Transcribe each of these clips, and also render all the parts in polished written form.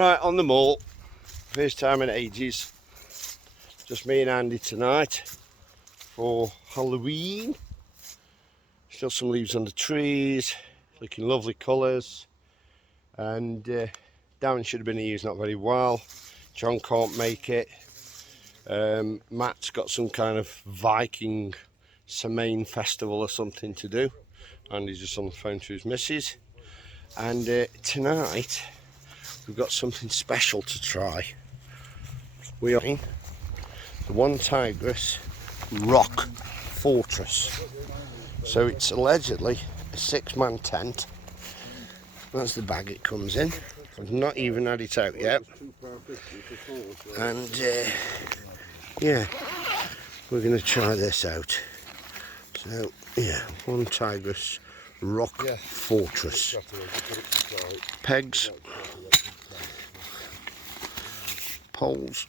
Right, on the mall. First time in ages. Just me and Andy tonight for Halloween. Still some leaves on the trees, looking lovely colours. And Darren should have been here, he's not very well. John can't make it. Matt's got some kind of Viking Semaine festival or something to do. And he's just on the phone to his missus. And tonight we've got something special to try. We are in the Onetigris Rock Fortress. So it's allegedly a 6-man tent. That's the bag it comes in. I've not even had it out yet. And yeah, we're going to try this out. So yeah, Onetigris Rock Fortress. Pegs, poles,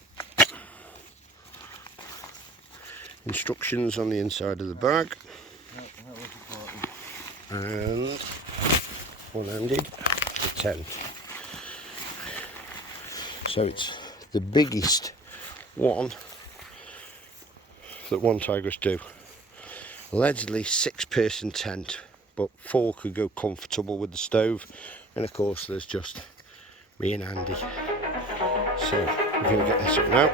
instructions on the inside of the bag, and one-handed the tent. So it's the biggest one that Onetigris do. Allegedly 6-person tent, but 4 could go comfortable with the stove, and of course there's just me and Andy. So we're going to get this up now.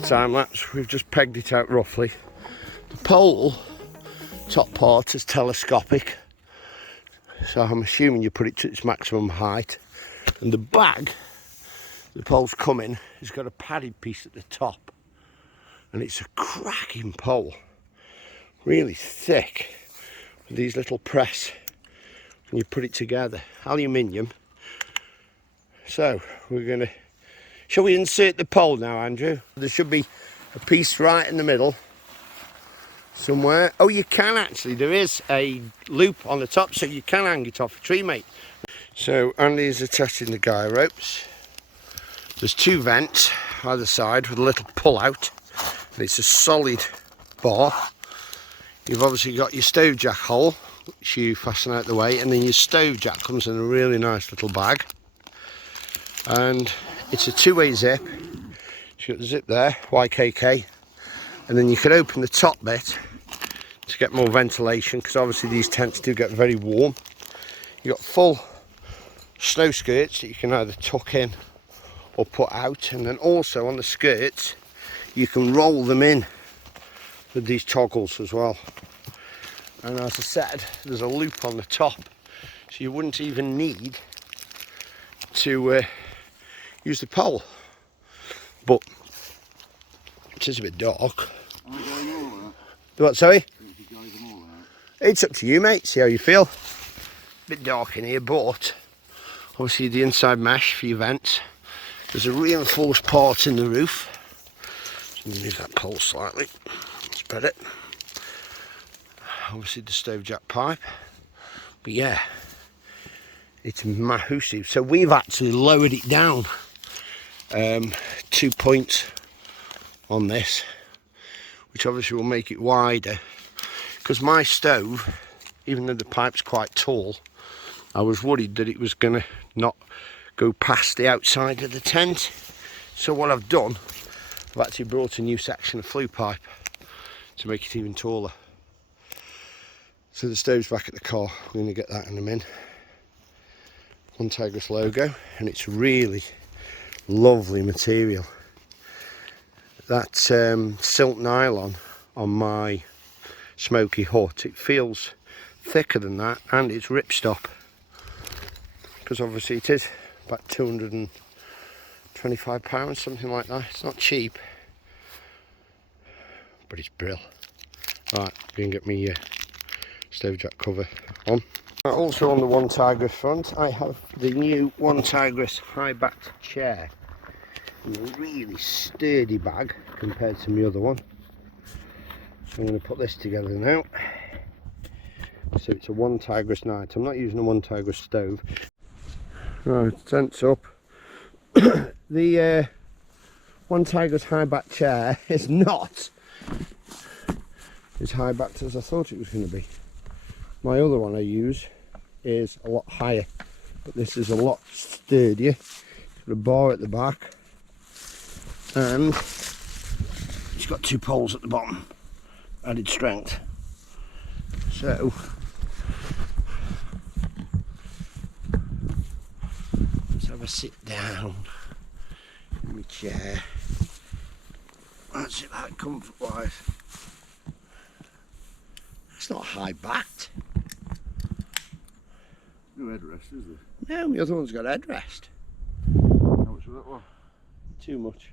Time lapse, we've just pegged it out roughly. The pole top part is telescopic, so I'm assuming you put it to its maximum height, and the bag the pole's coming has got a padded piece at the top, and it's a cracking pole, really thick, with these little press when you put it together, aluminium. So we're going to, shall we insert the pole now, Andrew? There should be a piece right in the middle somewhere. Oh, you can actually, there is a loop on the top, so you can hang it off a tree, mate. So Andy's attaching the guy ropes. There's 2 vents either side with a little pull out, and it's a solid bar. You've obviously got your stove jack hole, which you fasten out the way, and then your stove jack comes in a really nice little bag. And it's a 2-way zip. So you've got the zip there, YKK, and then you can open the top bit to get more ventilation, because obviously these tents do get very warm. You've got full snow skirts that you can either tuck in or put out, and then also on the skirts you can roll them in with these toggles as well. And as I said, there's a loop on the top, so you wouldn't even need to use the pole. But it is a bit dark. What, sorry? It's up to you, mate, see how you feel. A bit dark in here, but obviously the inside mesh for your vents. There's a reinforced part in the roof. So move that pole slightly, spread it. Obviously the stove jack pipe. But yeah, it's massive. So we've actually lowered it down 2 points on this, which obviously will make it wider, because my stove, even though the pipe's quite tall, I was worried that it was going to not go past the outside of the tent. So what I've done, I've actually brought a new section of flue pipe to make it even taller. So the stove's back at the car, we're going to get that in a minute. Onetigris logo, and it's really lovely material. That silk nylon on my smoky hut, it feels thicker than that, and it's ripstop, because obviously it is about £225, something like that. It's not cheap, but it's brill. Right, I'm going to get me stove jack cover on. Also on the Onetigris front, I have the new Onetigris high-backed chair. A really sturdy bag compared to my other one. So I'm going to put this together now. So it's a Onetigris night. I'm not using a Onetigris stove. Right, tent's up. The Onetigris high back chair is not as high backed as I thought it was going to be. My other one I use is a lot higher, but this is a lot sturdier. It's got a bar at the back and it's got 2 poles at the bottom, added strength. So let's have a sit down in my chair. That's it, like comfort wise. It's not high backed. No headrest, is there? No, the other one's got headrest. How much was that one? Too much.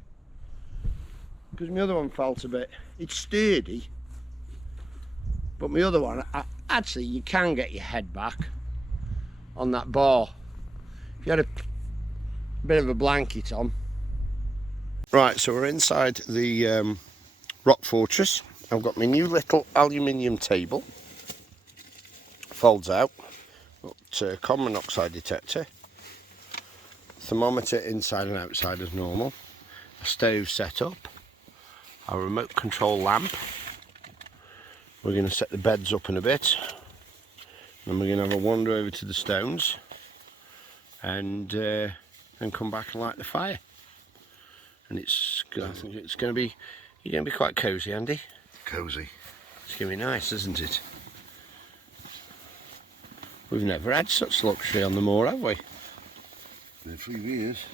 Because my other one felt a bit, it's sturdy, but my other one, actually you can get your head back on that bar. If you had a bit of a blanket on. Right, so we're inside the Rock Fortress. I've got my new little aluminium table. Folds out. Got carbon monoxide detector. Thermometer inside and outside as normal. A stove set up. A remote control lamp. We're going to set the beds up in a bit. Then we're going to have a wander over to the stones. And then come back and light the fire. And it's, I think it's going to be, you're going to be quite cosy, Andy. Cosy. It's going to be nice, isn't it? We've never had such luxury on the moor, have we? In 3 years.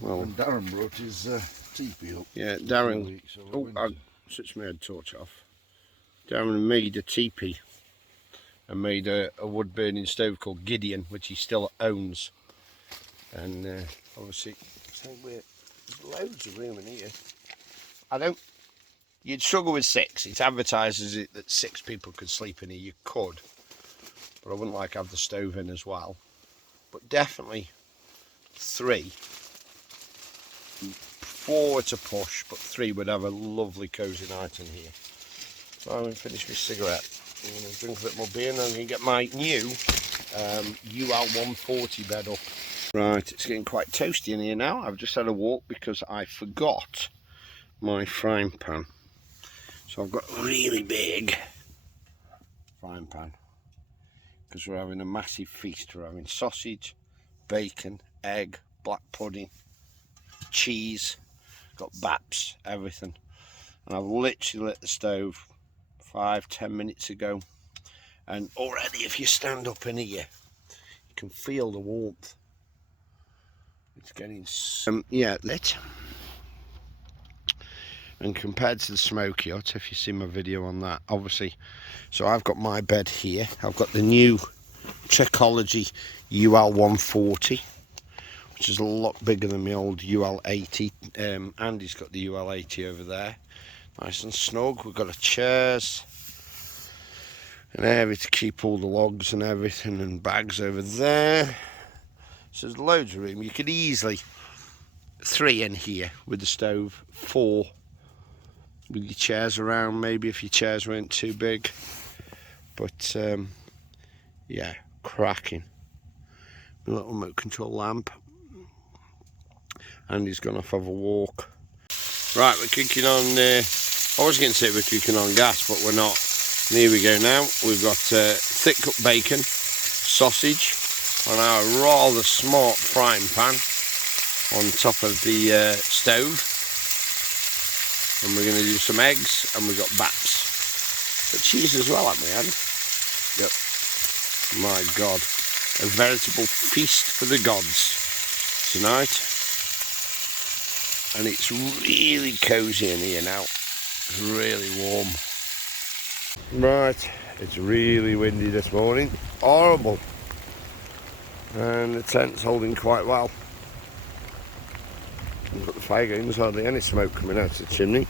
Well, and Darren brought his teepee up. Yeah, Darren. Oh, I switched my head torch off. Darren made a teepee and made a wood burning stove called Gideon, which he still owns. And obviously, I think there's loads of room in here. You'd struggle with 6. It advertises it that 6 people could sleep in here. You could, but I wouldn't like to have the stove in as well. But definitely 3. 4 to push, but 3 would have a lovely cosy night in here. So I'm going to finish my cigarette. I'm going to drink a bit more beer and I'm going to get my new UL 140 bed up. Right, it's getting quite toasty in here now. I've just had a walk because I forgot my frying pan. So I've got a really big frying pan because we're having a massive feast. We're having sausage, bacon, egg, black pudding, cheese, got baps, everything. And I've literally lit the stove 5-10 minutes ago, and already if you stand up in here you can feel the warmth. It's getting lit. And compared to the smoky hut, if you see my video on that, obviously, so I've got my bed here. I've got the new Trekology UL 140, which is a lot bigger than my old UL 80. Andy's got the UL 80 over there, nice and snug. We've got a chairs, an area to keep all the logs and everything, and bags over there. So there's loads of room. You could easily 3 in here with the stove, 4 with your chairs around, maybe if your chairs weren't too big. But yeah, cracking. A little remote control lamp. Andy's gone off have a walk. Right, we're cooking on, I was going to say we're cooking on gas, but we're not. And here we go now. We've got thick cut bacon, sausage on our rather smart frying pan on top of the stove. And we're going to do some eggs, and we've got baps. Got cheese as well, haven't we, Andy? Yep. My God. A veritable feast for the gods tonight. And it's really cosy in here now. It's really warm. Right, it's really windy this morning. Horrible. And the tent's holding quite well. We've got the fire going, there's hardly any smoke coming out of the chimney.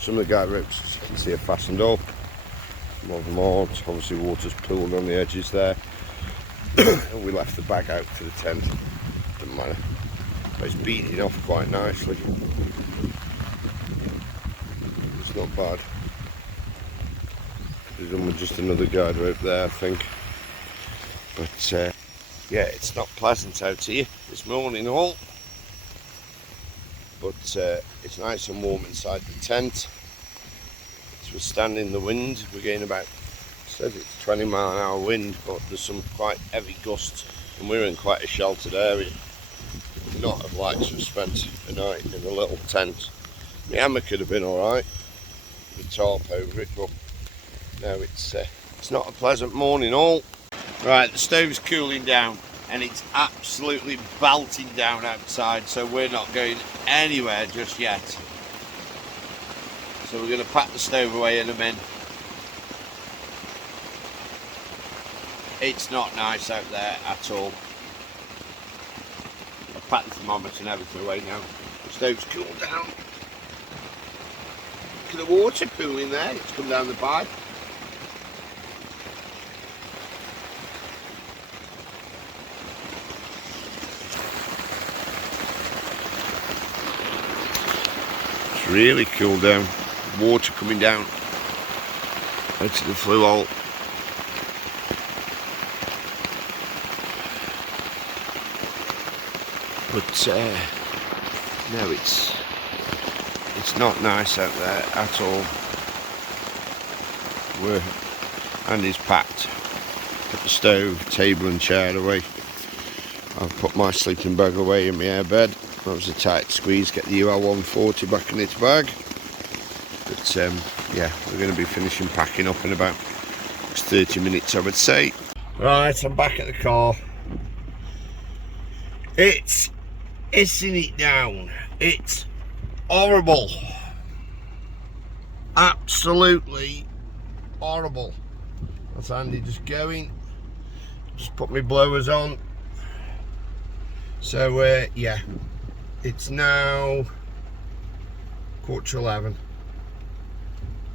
Some of the guy ropes, as you can see, are fastened up. More of them aren't. Obviously water's pooled on the edges there. And we left the bag out to the tent. Doesn't matter. But it's beating off quite nicely. not bad. There's just another guide rope there, I think. But yeah, it's not pleasant out here this morning all. But it's nice and warm inside the tent. It's withstanding the wind. We're getting about, it says it's 20-mile-an-hour wind, but there's some quite heavy gusts, and we're in quite a sheltered area. Would not have liked to have spent a night in a little tent. My hammock could have been alright, with tarp over it, but no, it's not a pleasant morning all. Right, the stove's cooling down and it's absolutely belting down outside, so we're not going anywhere just yet. So we're going to pack the stove away in a minute. It's not nice out there at all. I've packed the thermometer and everything away now. The stove's cooled down. Look at the water pooling there, it's come down the pipe. It's really cooled down. Water coming down into the flue hole. But no, it's not nice out there at all. Andy's packed. Put the stove, table and chair away. I've put my sleeping bag away in my airbed. That was a tight squeeze, get the UL140 back in its bag. But yeah, we're going to be finishing packing up in about 30 minutes, I would say. Right, I'm back at the car. It's hissing it down. It's horrible. Absolutely horrible. That's Andy just going. Just put my blowers on. So yeah, it's now 11:15.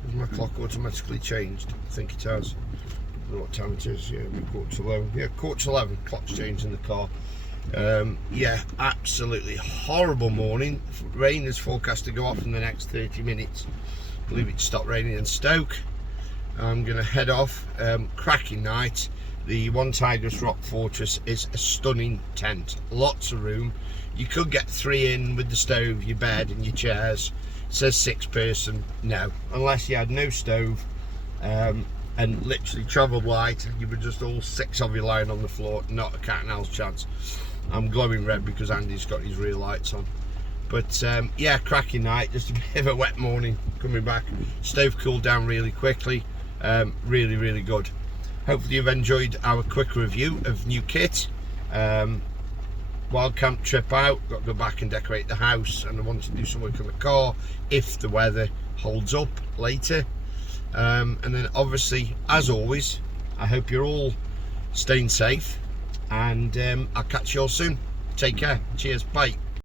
Has my clock automatically changed? I think it has. I don't know what time it is. Yeah, 11:15. Yeah, 11:15. Clock's changed in the car. Yeah, absolutely horrible morning. Rain is forecast to go off in the next 30 minutes. I believe it stopped raining in Stoke. I'm going to head off. Cracking night. The Onetigris Rock Fortress is a stunning tent. Lots of room. You could get 3 in with the stove, your bed and your chairs. It says 6 person. No, unless you had no stove and literally travelled light, you were just all 6 of you lying on the floor. Not a cat and owl's chance. I'm glowing red because Andy's got his rear lights on. But yeah, cracking night. Just a bit of a wet morning coming back. Stove cooled down really quickly. Really, really good. Hopefully you've enjoyed our quick review of new kit. Wild camp trip out. Got to go back and decorate the house, and I want to do some work on the car if the weather holds up later. And then obviously, as always, I hope you're all staying safe, and I'll catch you all soon. Take care. Cheers. Bye.